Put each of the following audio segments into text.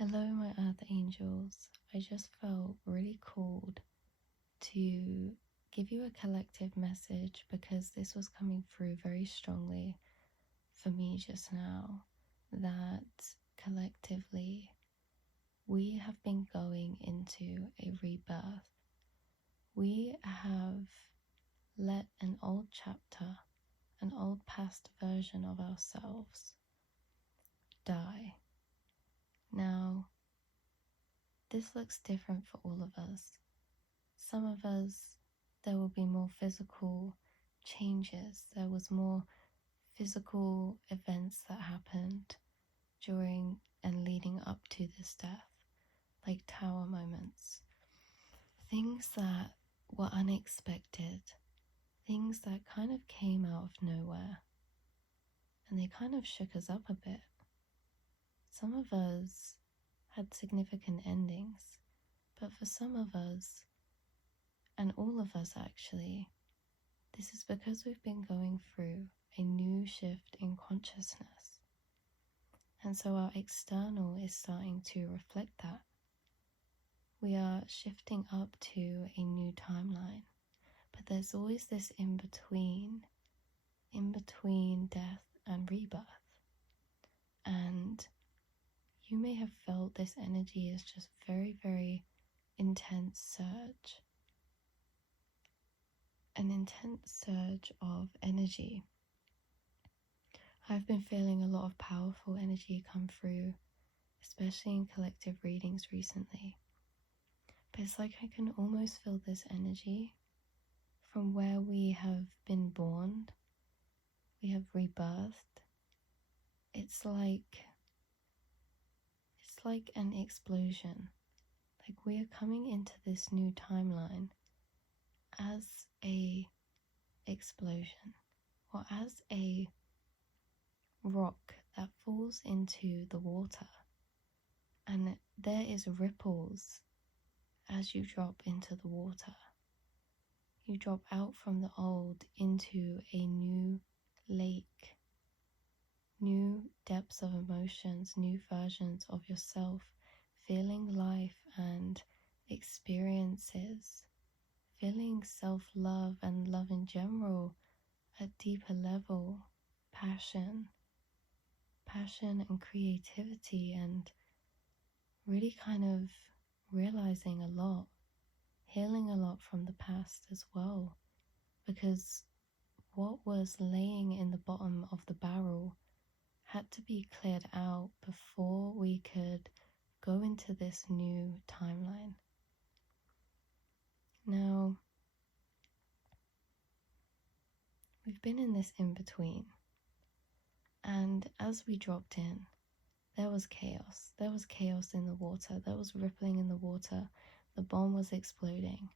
Hello, my earth angels. I just felt really called to give you a collective message because this was coming through very strongly for me just now. That collectively, we have been going into a rebirth. We have let an old chapter, an old past version of ourselves die. Now, this looks different for all of us. Some of us, there will be more physical changes. There was more physical events that happened during and leading up to this death, like tower moments. Things that were unexpected, things that kind of came out of nowhere, and they kind of shook us up a bit. Some of us had significant endings, but for some of us, and all of us actually, this is because we've been going through a new shift in consciousness. And so our external is starting to reflect that. We are shifting up to a new timeline, but there's always this in between death and rebirth. And you may have felt this energy is just very, very intense surge. An intense surge of energy. I've been feeling a lot of powerful energy come through, especially in collective readings recently. But it's like I can almost feel this energy from where we have been born, we have rebirthed. It's like an explosion. Like we are coming into this new timeline as a explosion, or as a rock that falls into the water, and there is ripples as you drop into the water. You drop out from the old into a new lake, new depths of emotions, new versions of yourself, feeling life and experiences, feeling self-love and love in general at deeper level, passion and creativity, and really kind of realizing a lot, healing a lot from the past as well, because what was laying in the bottom of the barrel had to be cleared out before we could go into this new timeline. Now, we've been in this in-between, and as we dropped in, there was chaos. There was chaos in the water. There was rippling in the water. The bomb was exploding.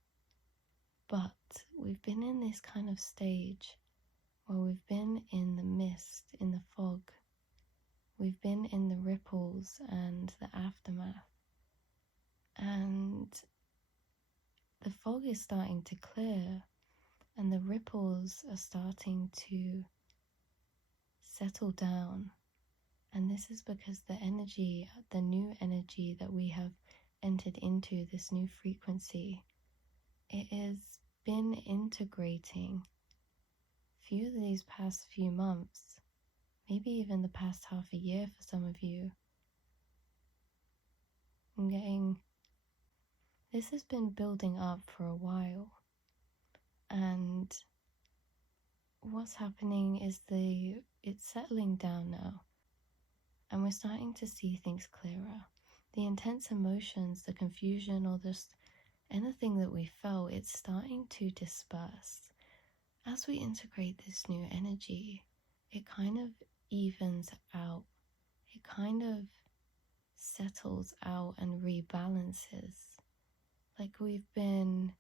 But we've been in this kind of stage where we've been in the mist, in the fog. We've been in the ripples and the aftermath. And the fog is starting to clear, and the ripples are starting to settle down. And this is because the energy, the new energy that we have entered into, this new frequency, it has been integrating through these past few months, maybe even the past half a year for some of you. This has been building up for a while, and what's happening is it's settling down now, and we're starting to see things clearer. The intense emotions, the confusion, or just anything that we felt, it's starting to disperse. As we integrate this new energy, it kind of evens out. It kind of settles out and rebalances. Like we've been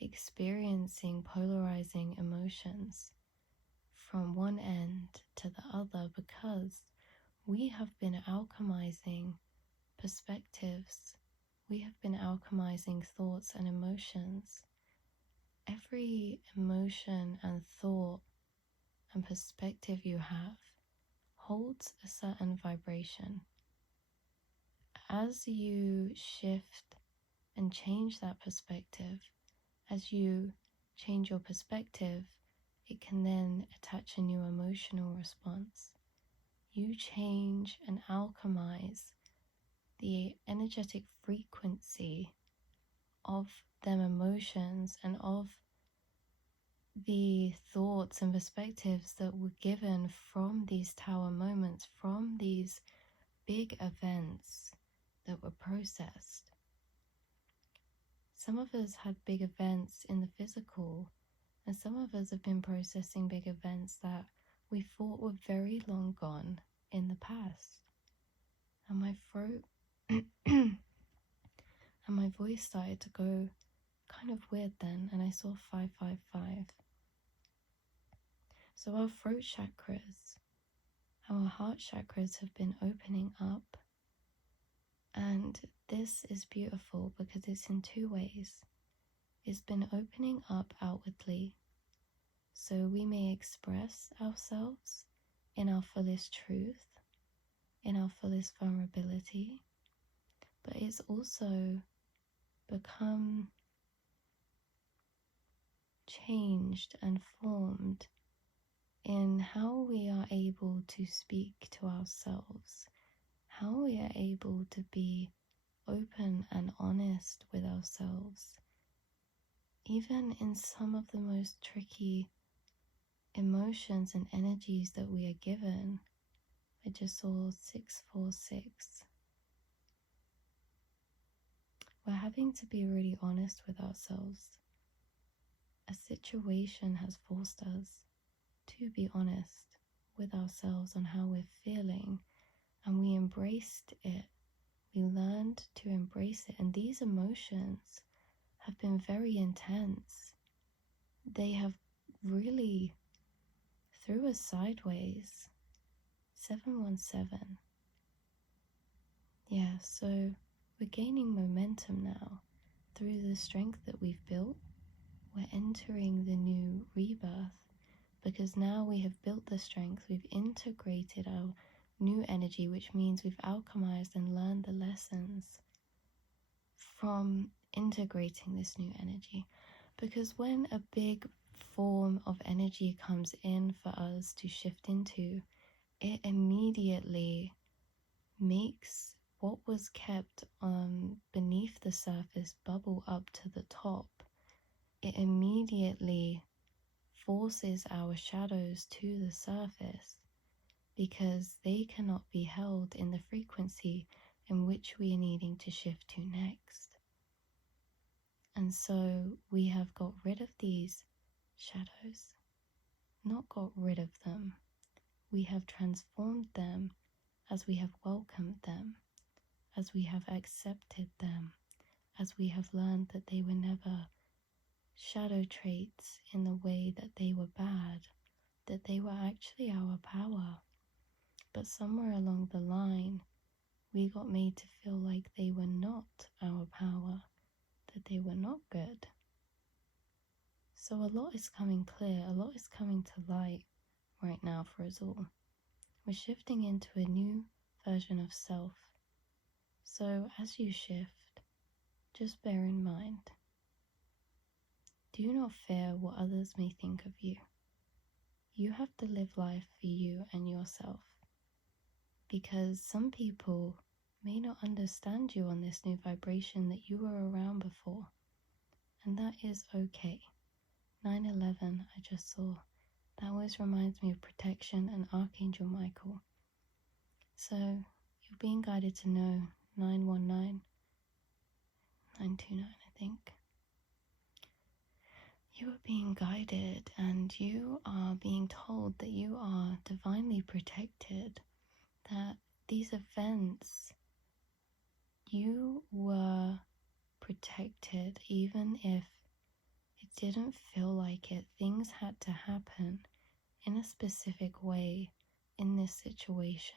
experiencing polarizing emotions from one end to the other because we have been alchemizing perspectives. We have been alchemizing thoughts and emotions. Every emotion and thought and perspective you have holds a certain vibration. as you shift and change that perspective, as you change your perspective, it can then attach a new emotional response. You change and alchemize the energetic frequency of them emotions and of the thoughts and perspectives that were given from these tower moments, from these big events that were processed. Some of us had big events in the physical, and some of us have been processing big events that we thought were very long gone in the past. And my throat and my voice started to go kind of weird then, and I saw 555. So our throat chakras, our heart chakras have been opening up, and this is beautiful because it's in two ways. It's been opening up outwardly, so we may express ourselves in our fullest truth, in our fullest vulnerability, but it's also become changed and formed in how we are able to speak to ourselves, how we are able to be open and honest with ourselves, even in some of the most tricky emotions and energies that we are given. I just saw 646. We're having to be really honest with ourselves. A situation has forced us to be honest with ourselves on how we're feeling, and we embraced it. We learned to embrace it, and these emotions have been very intense. They have really threw us sideways. 717. Yeah, so we're gaining momentum now through the strength that we've built. We're entering the new rebirth because now we have built the strength, we've integrated our new energy, which means we've alchemized and learned the lessons from integrating this new energy. Because when a big form of energy comes in for us to shift into, it immediately makes what was kept beneath the surface bubble up to the top. It immediately forces our shadows to the surface because they cannot be held in the frequency in which we are needing to shift to next. And so we have got rid of these shadows, not got rid of them. We have transformed them as we have welcomed them, as we have accepted them, as we have learned that they were never shadow traits in the way that they were bad, that they were actually our power. But somewhere along the line, we got made to feel like they were not our power, that they were not good. So a lot is coming clear, a lot is coming to light right now for us all. We're shifting into a new version of self. So as you shift, just bear in mind, do not fear what others may think of you. You have to live life for you and yourself, because some people may not understand you on this new vibration that you were around before, and that is okay. 9/11, I just saw. That always reminds me of protection and Archangel Michael. So you're being guided to know 919, 929, I think. You are being guided and you are being told that you are divinely protected, that these events, you were protected even if it didn't feel like it. Things had to happen in a specific way in this situation.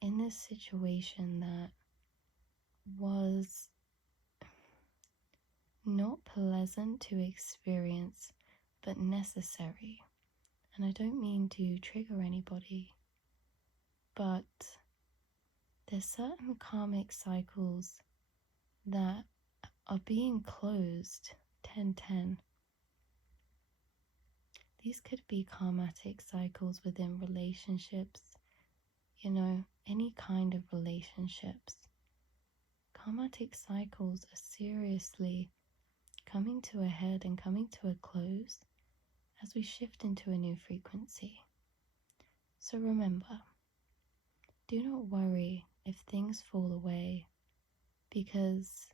In this situation that was not pleasant to experience, but necessary. And I don't mean to trigger anybody, but There's certain karmic cycles that are being closed 10-10. These could be karmatic cycles within relationships, any kind of relationships. Karmatic cycles are seriously coming to a head and coming to a close as we shift into a new frequency. So remember, do not worry if things fall away, because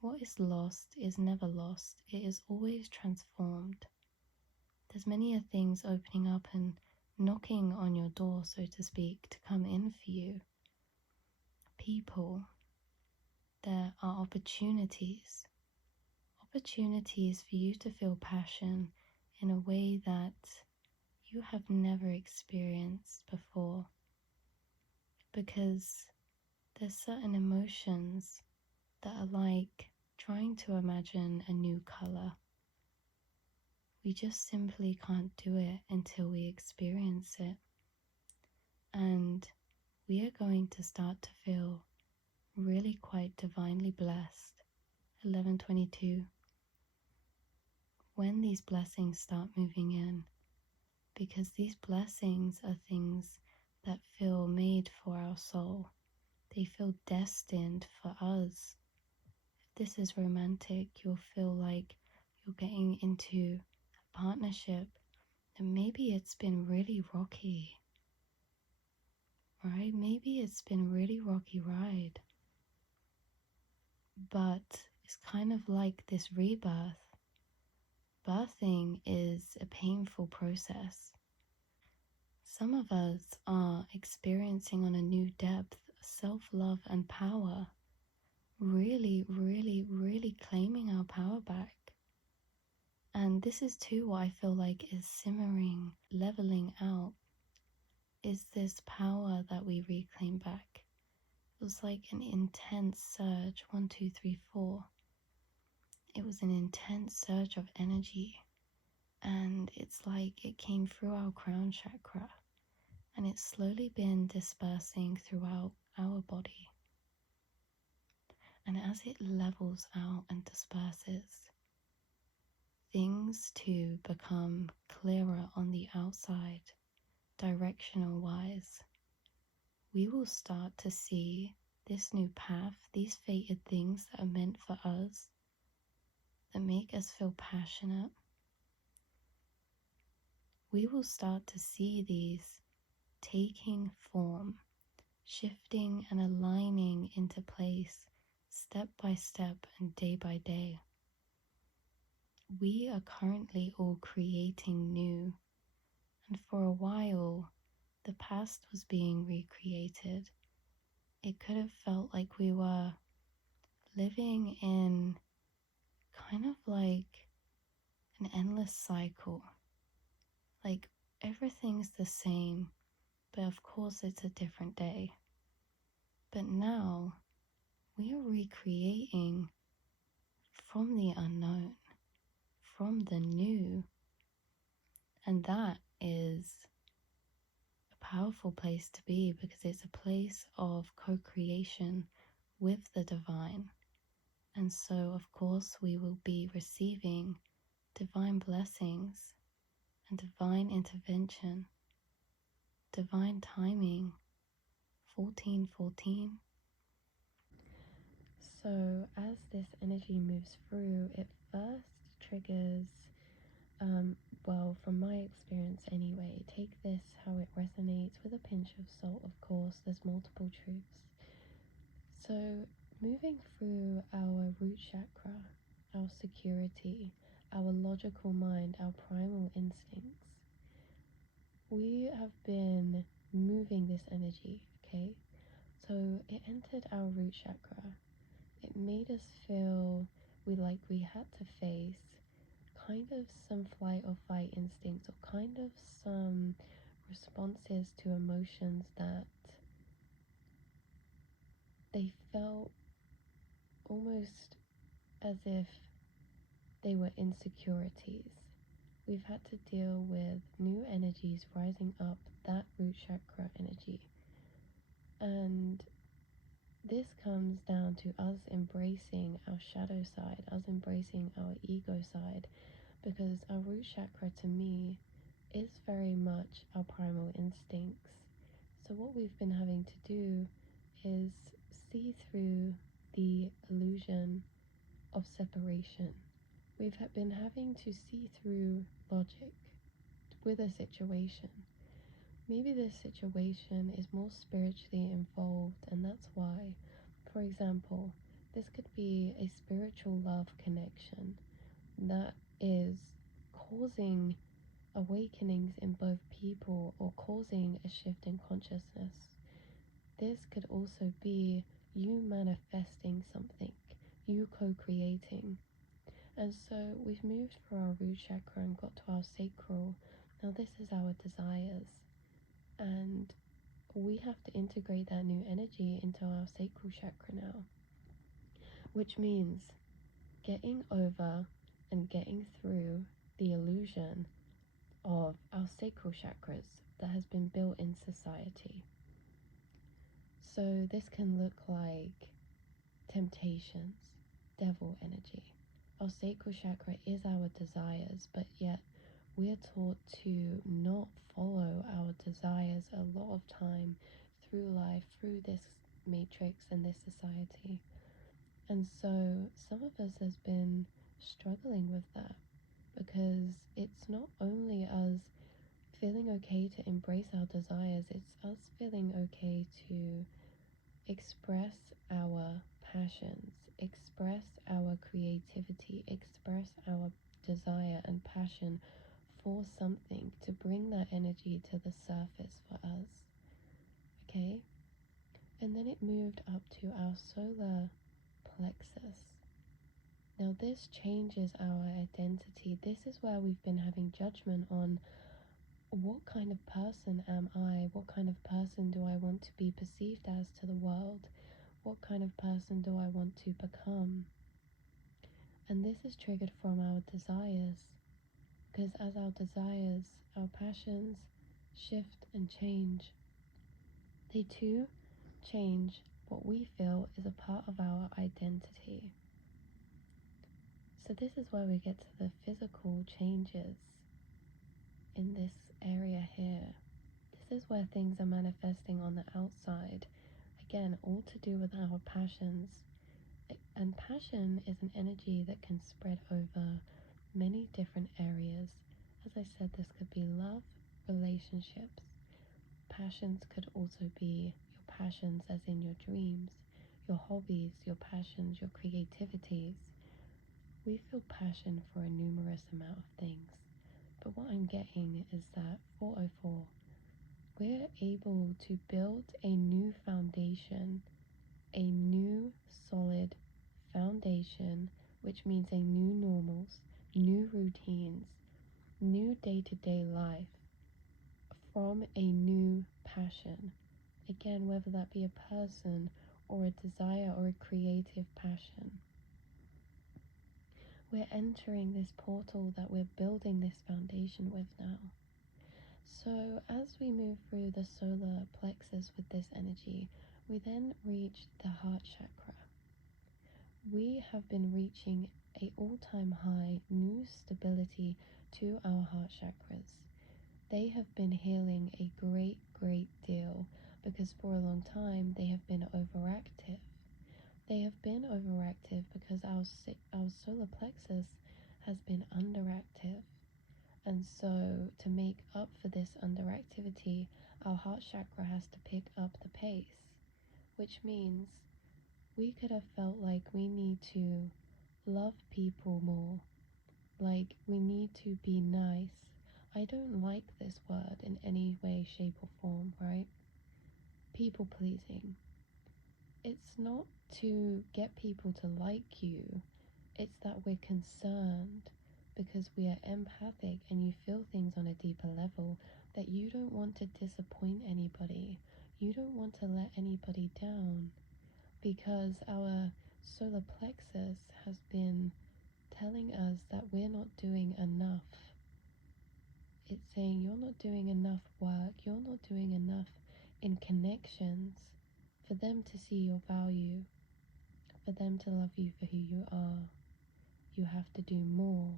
what is lost is never lost. It is always transformed. There's many things opening up and knocking on your door, so to speak, to come in for you. People, there are opportunities for you to feel passion in a way that you have never experienced before, because there's certain emotions that are like trying to imagine a new color. We just simply can't do it until we experience it. And we are going to start to feel really quite divinely blessed. 11:22. When these blessings start moving in, because these blessings are things that feel made for our soul. They feel destined for us. If this is romantic, you'll feel like you're getting into a partnership and maybe it's been really rocky, right? Maybe it's been really rocky ride, but it's kind of like this rebirth. Birthing is a painful process. Some of us are experiencing on a new depth self-love and power, really, really, really claiming our power back. And this is too what I feel like is simmering, leveling out, is this power that we reclaim back. It was like an intense surge, 1, 2, 3, 4. It was an intense surge of energy, and it's like it came through our crown chakra, and it's slowly been dispersing throughout our body. And as it levels out and disperses, things too become clearer on the outside, directional wise. We will start to see this new path, these fated things that are meant for us, that make us feel passionate. We will start to see these taking form, shifting and aligning into place, step by step and day by day. We are currently all creating new, and for a while, the past was being recreated. It could have felt like we were living in kind of like an endless cycle. Like everything's the same, but of course it's a different day. But now we are recreating from the unknown, from the new, and that is a powerful place to be, because it's a place of co-creation with the divine. And so of course we will be receiving divine blessings and divine intervention, divine timing. 14:14. So as this energy moves through, it first triggers, well, from my experience anyway, take this how it resonates with a pinch of salt, of course, there's multiple truths. So moving through our root chakra, our security, our logical mind, our primal instincts, we have been moving this energy, okay? So it entered our root chakra. It made us feel we had to face kind of some flight or fight instincts, or kind of some responses to emotions that they felt almost as if they were insecurities. We've had to deal with new energies rising up, that root chakra energy. And This comes down to us embracing our shadow side, us embracing our ego side, because our root chakra to me is very much our primal instincts. So, what we've been having to do is see through the illusion of separation. We've been having to see through logic with a situation. Maybe this situation is more spiritually involved, and that's why. For example, this could be a spiritual love connection that is causing awakenings in both people or causing a shift in consciousness. This could also be you manifesting something, you co creating. And so we've moved through our root chakra and got to our sacral. Now, this is our desires, and we have to integrate that new energy into our sacral chakra now, which means getting over and getting through the illusion of our sacral chakras that has been built in society. So, this can look like temptations, devil energy. Our sacral chakra is our desires, but yet we are taught to not follow our desires a lot of time through life, through this matrix and this society. And so some of us has been struggling with that, because it's not only us feeling okay to embrace our desires, it's us feeling okay to express our passions, express our creativity, express our desire and passion for something, to bring that energy to the surface for us. Okay? And then it moved up to our solar plexus. Now, this changes our identity. This is where we've been having judgment on what kind of person am I? What kind of person do I want to be perceived as to the world? What kind of person do I want to become? And this is triggered from our desires, because as our desires, our passions shift and change, they too change what we feel is a part of our identity. So, this is where we get to the physical changes in this area here. This is where things are manifesting on the outside. Again, all to do with our passions. And passion is an energy that can spread over many different areas. As I said, this could be love, relationships. Passions could also be your passions, as in your dreams, your hobbies, your passions, your creativities. We feel passion for a numerous amount of things. But what I'm getting is that 404, we're able to build a new foundation, a new solid foundation, which means a new normals, new routines, new day-to-day life from a new passion. Again, whether that be a person or a desire or a creative passion. We're entering this portal that we're building this foundation with now. So as we move through the solar plexus with this energy, we then reach the heart chakra. We have been reaching a all-time high new stability to our heart chakras. They have been healing a great deal, because for a long time they have been overactive. They have been overactive because our solar plexus has been underactive. And so, to make up for this underactivity, our heart chakra has to pick up the pace, which means we could have felt like we need to love people more, like we need to be nice. I don't like this word in any way, shape, or form, right? People pleasing. It's not to get people to like you, it's that we're concerned because we are empathic and you feel things on a deeper level, that you don't want to disappoint anybody. You don't want to let anybody down, because our solar plexus has been telling us that we're not doing enough. It's saying you're not doing enough work, you're not doing enough in connections, for them to see your value, for them to love you for who you are, you have to do more.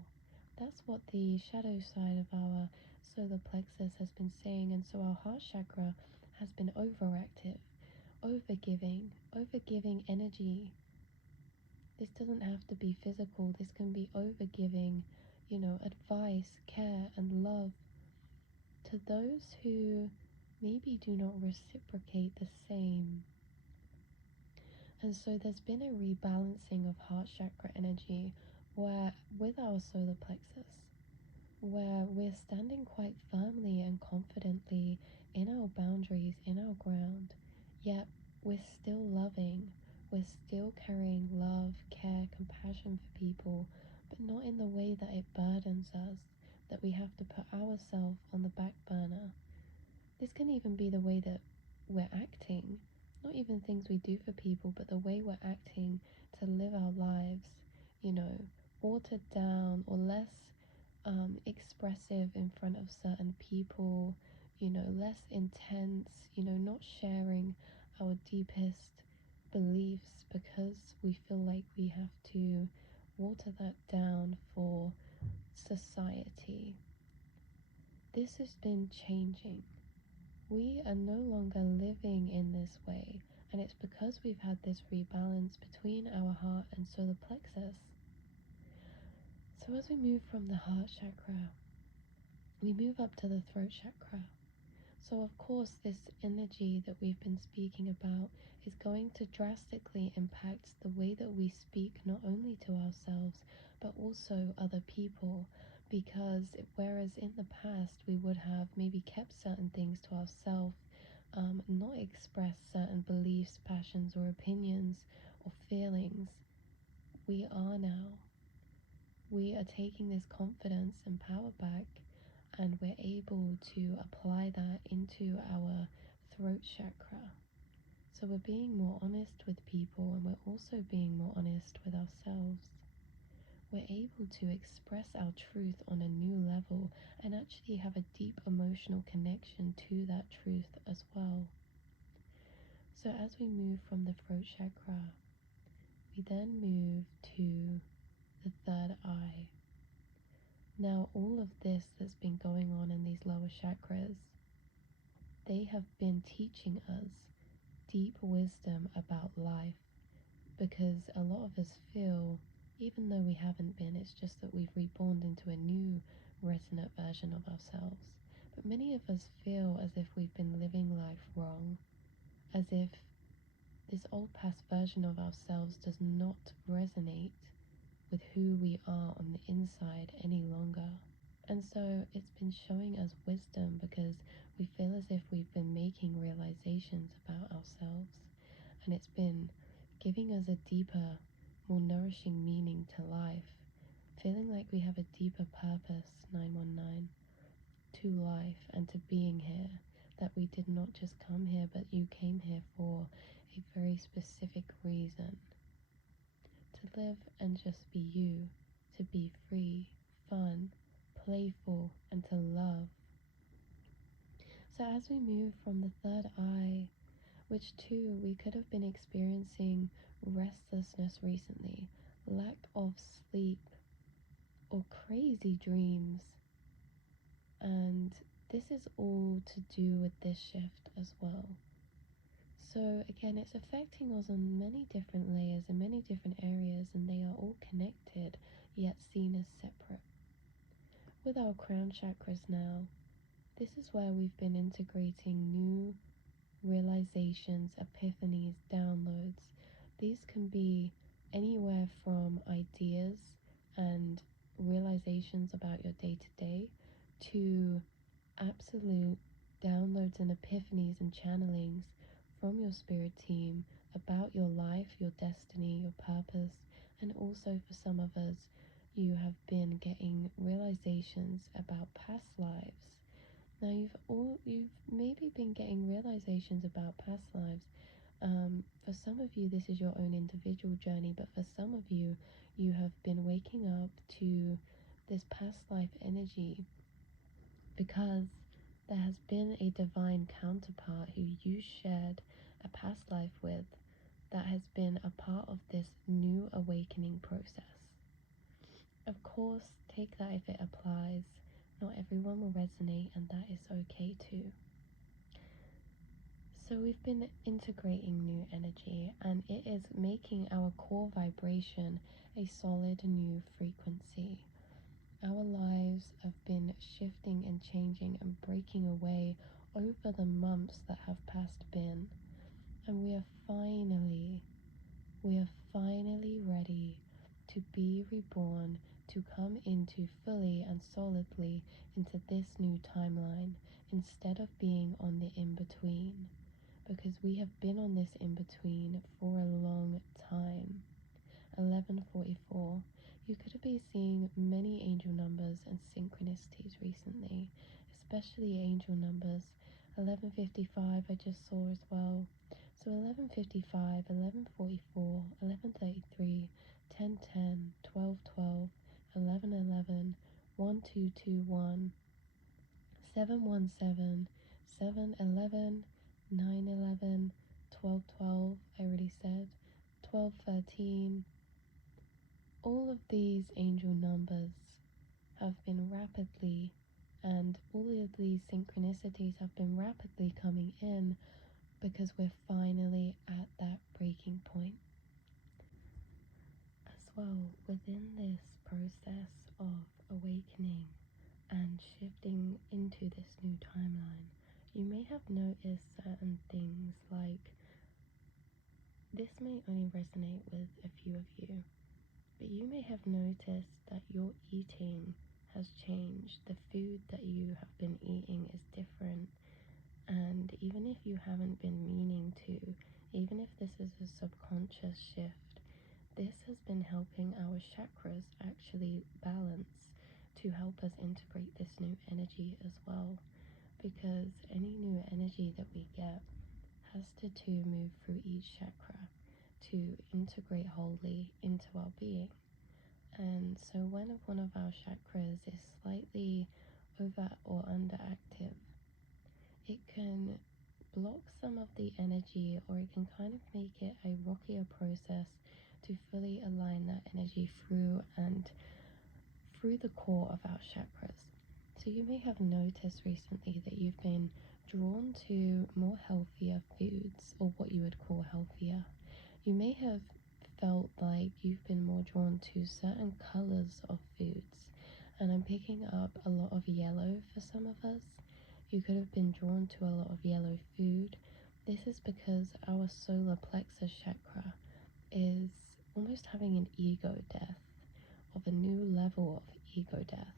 That's what the shadow side of our solar plexus has been saying, and so our heart chakra has been overactive, overgiving energy. This doesn't have to be physical, this can be overgiving, advice, care, and love to those who maybe do not reciprocate the same. And so there's been a rebalancing of heart chakra energy where, with our solar plexus, where we're standing quite firmly and confidently in our boundaries, in our ground, yet we're still loving, we're still carrying love, care, compassion for people, but not in the way that it burdens us, that we have to put ourselves on the back burner. This can even be the way that we're acting, not even things we do for people, but the way we're acting to live our lives, watered down or less expressive in front of certain people, less intense, not sharing our deepest beliefs because we feel like we have to water that down for society. This has been changing. We are no longer living in this way, and it's because we've had this rebalance between our heart and solar plexus. So as we move from the heart chakra, we move up to the throat chakra. So of course this energy that we've been speaking about is going to drastically impact the way that we speak, not only to ourselves but also other people, because whereas in the past we would have maybe kept certain things to ourselves, not expressed certain beliefs, passions or opinions or feelings, we are now. We are taking this confidence and power back, and we're able to apply that into our throat chakra. So we're being more honest with people, and we're also being more honest with ourselves. We're able to express our truth on a new level and actually have a deep emotional connection to that truth as well. So as we move from the throat chakra, we then move to the third eye. Now, all of this that's been going on in these lower chakras, they have been teaching us deep wisdom about life, because a lot of us feel, even though we haven't been, it's just that we've reborn into a new resonant version of ourselves. But many of us feel as if we've been living life wrong, as if this old past version of ourselves does not resonate with who we are on the inside any longer. And so it's been showing us wisdom because we feel as if we've been making realizations about ourselves, and it's been giving us a deeper, more nourishing meaning to life, feeling like we have a deeper purpose, 919, to life and to being here, that we did not just come here, but you came here for a very specific reason. To live and just be you, to be free, fun, playful, and to love. So as we move from the third eye, which too we could have been experiencing restlessness recently, lack of sleep, or crazy dreams, and this is all to do with this shift as well. So again, it's affecting us on many different layers and many different areas, and they are all connected yet seen as separate. With our crown chakras now, this is where we've been integrating new realizations, epiphanies, downloads. These can be anywhere from ideas and realizations about your day to day to absolute downloads and epiphanies and channelings from your spirit team about your life, your destiny, your purpose, and also for some of us, you have been getting realizations about past lives. Now you've maybe been getting realizations about past lives. For some of you, this is your own individual journey, but for some of you, you have been waking up to this past life energy because there has been a divine counterpart who you shared a past life with that has been a part of this new awakening process. Of course, take that if it applies. Not everyone will resonate, and that is okay too. So we've been integrating new energy, and it is making our core vibration a solid new frequency. Our lives have been shifting and changing and breaking away over the months that have passed been, and we are finally ready to be reborn, to come into fully and solidly into this new timeline instead of being on the in-between, because we have been on this in-between for a long time. 11:44. You could be seeing many angel numbers and synchronicities recently, especially angel numbers. 11:55 I just saw as well. So 11:55, 11:44, 11:33, 10:10, 12:12, 11:11, 1221, 7:17, 7:11, 9:11, 12:12. I already said 12:13. All of these angel numbers have been rapidly, and all of these synchronicities have been rapidly coming in because we're finally at that breaking point. As well, within this process of awakening and shifting into this new timeline, you may have noticed certain things like this may only resonate with a few of you. But you may have noticed that your eating has changed. The food that you have been eating is different. And even if you haven't been meaning to, even if this is a subconscious shift, this has been helping our chakras actually balance to help us integrate this new energy as well. Because any new energy that we get has to move through each chakra to integrate wholly into our being. And so when one of our chakras is slightly over or underactive, it can block some of the energy, or it can kind of make it a rockier process to fully align that energy through and through the core of our chakras. So you may have noticed recently that you've been drawn to more healthier foods, or what you would call healthier. You may have felt like you've been more drawn to certain colors of foods, and I'm picking up a lot of yellow for some of us. You could have been drawn to a lot of yellow food. This is because our solar plexus chakra is almost having an ego death, of a new level of ego death.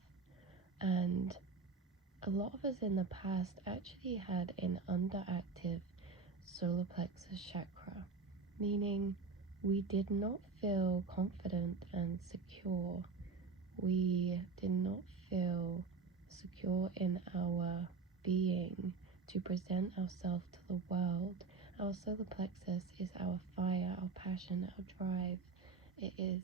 And a lot of us in the past actually had an underactive solar plexus chakra, meaning we did not feel confident and secure. We did not feel secure in our being to present ourselves to the world. Our solar plexus is our fire, our passion, our drive. It is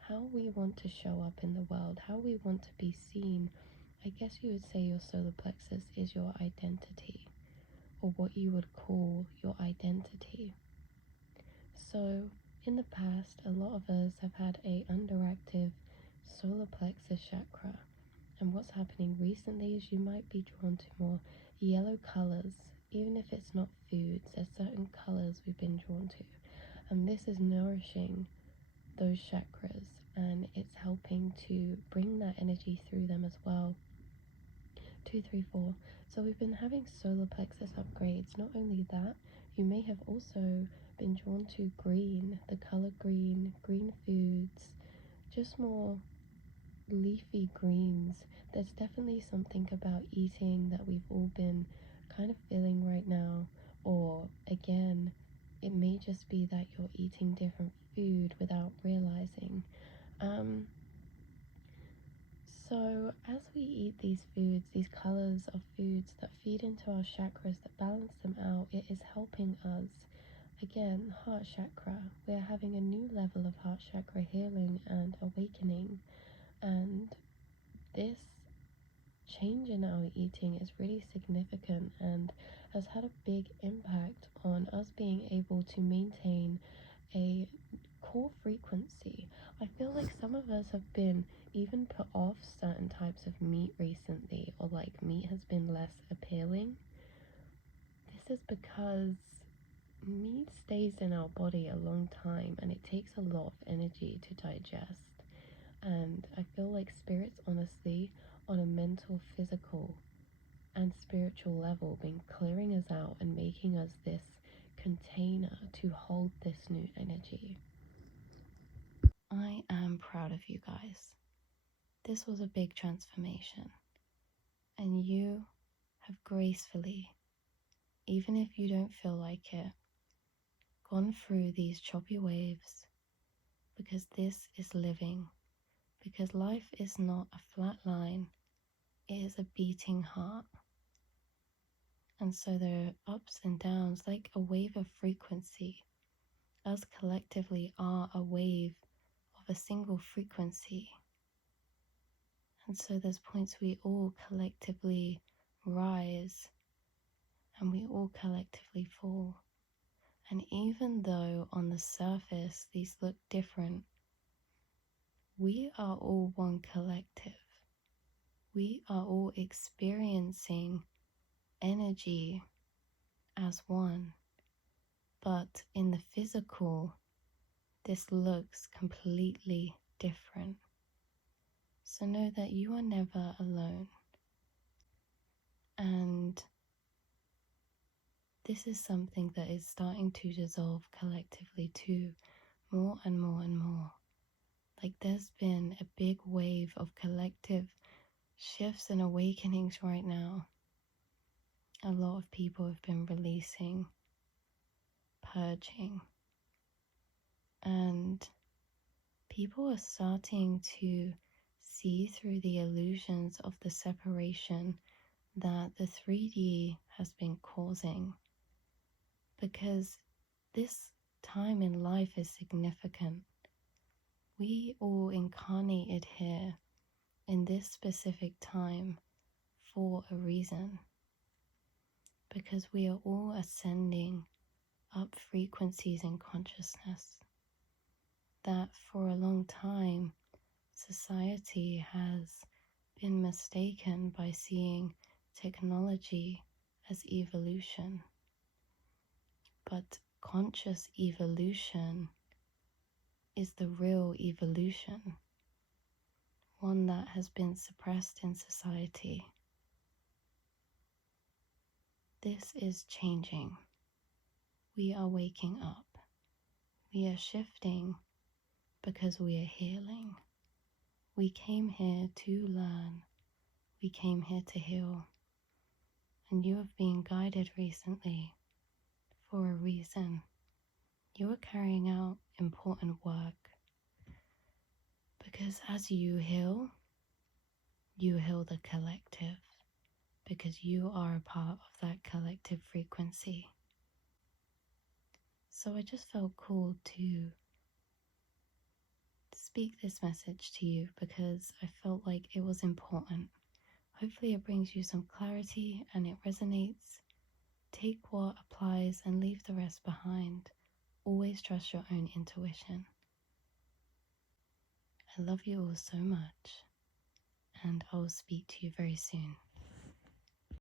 how we want to show up in the world, how we want to be seen. I guess you would say your solar plexus is your identity, or what you would call your identity. So in the past, a lot of us have had a underactive solar plexus chakra, and what's happening recently is you might be drawn to more yellow colors. Even if it's not foods, there's certain colors we've been drawn to, and this is nourishing those chakras, and it's helping to bring that energy through them as well. 2, 3, 4. So we've been having solar plexus upgrades. Not only that, you may have also been drawn to green, the color green, green foods, just more leafy greens. There's definitely something about eating that we've all been kind of feeling right now. Or again, it may just be that you're eating different food without realizing. So as we eat these foods, these colors of foods that feed into our chakras, that balance them out, it is helping us. Again, heart chakra. We are having a new level of heart chakra healing and awakening. And this change in our eating is really significant. And has had a big impact on us being able to maintain a core frequency. I feel like some of us have been even put off certain types of meat recently, or like meat has been less appealing. This is because meat stays in our body a long time and it takes a lot of energy to digest. And I feel like spirits, honestly, on a mental, physical, and spiritual level, been clearing us out and making us this container to hold this new energy. I am proud of you guys. This was a big transformation, and you have gracefully, even if you don't feel like it, gone through these choppy waves, because this is living, because life is not a flat line, it is a beating heart. And so there are ups and downs, like a wave of frequency. Us collectively are a wave of a single frequency. And so there's points we all collectively rise and we all collectively fall. And even though on the surface these look different, we are all one collective. We are all experiencing energy as one. But in the physical, this looks completely different. So know that you are never alone. And this is something that is starting to dissolve collectively too, more and more and more. Like there's been a big wave of collective shifts and awakenings right now. A lot of people have been releasing, purging, and people are starting to see through the illusions of the separation that the 3D has been causing, because this time in life is significant. We all incarnated here in this specific time for a reason, because we are all ascending up frequencies in consciousness that for a long time society has been mistaken by seeing technology as evolution. But conscious evolution is the real evolution, one that has been suppressed in society. This is changing. We are waking up. We are shifting because we are healing. We came here to learn. We came here to heal. And you have been guided recently for a reason. You are carrying out important work, because as you heal the collective, because you are a part of that collective frequency. So I just felt called to speak this message to you because I felt like it was important. Hopefully it brings you some clarity and it resonates. Take what applies and leave the rest behind. Always trust your own intuition. I love you all so much, and I will speak to you very soon.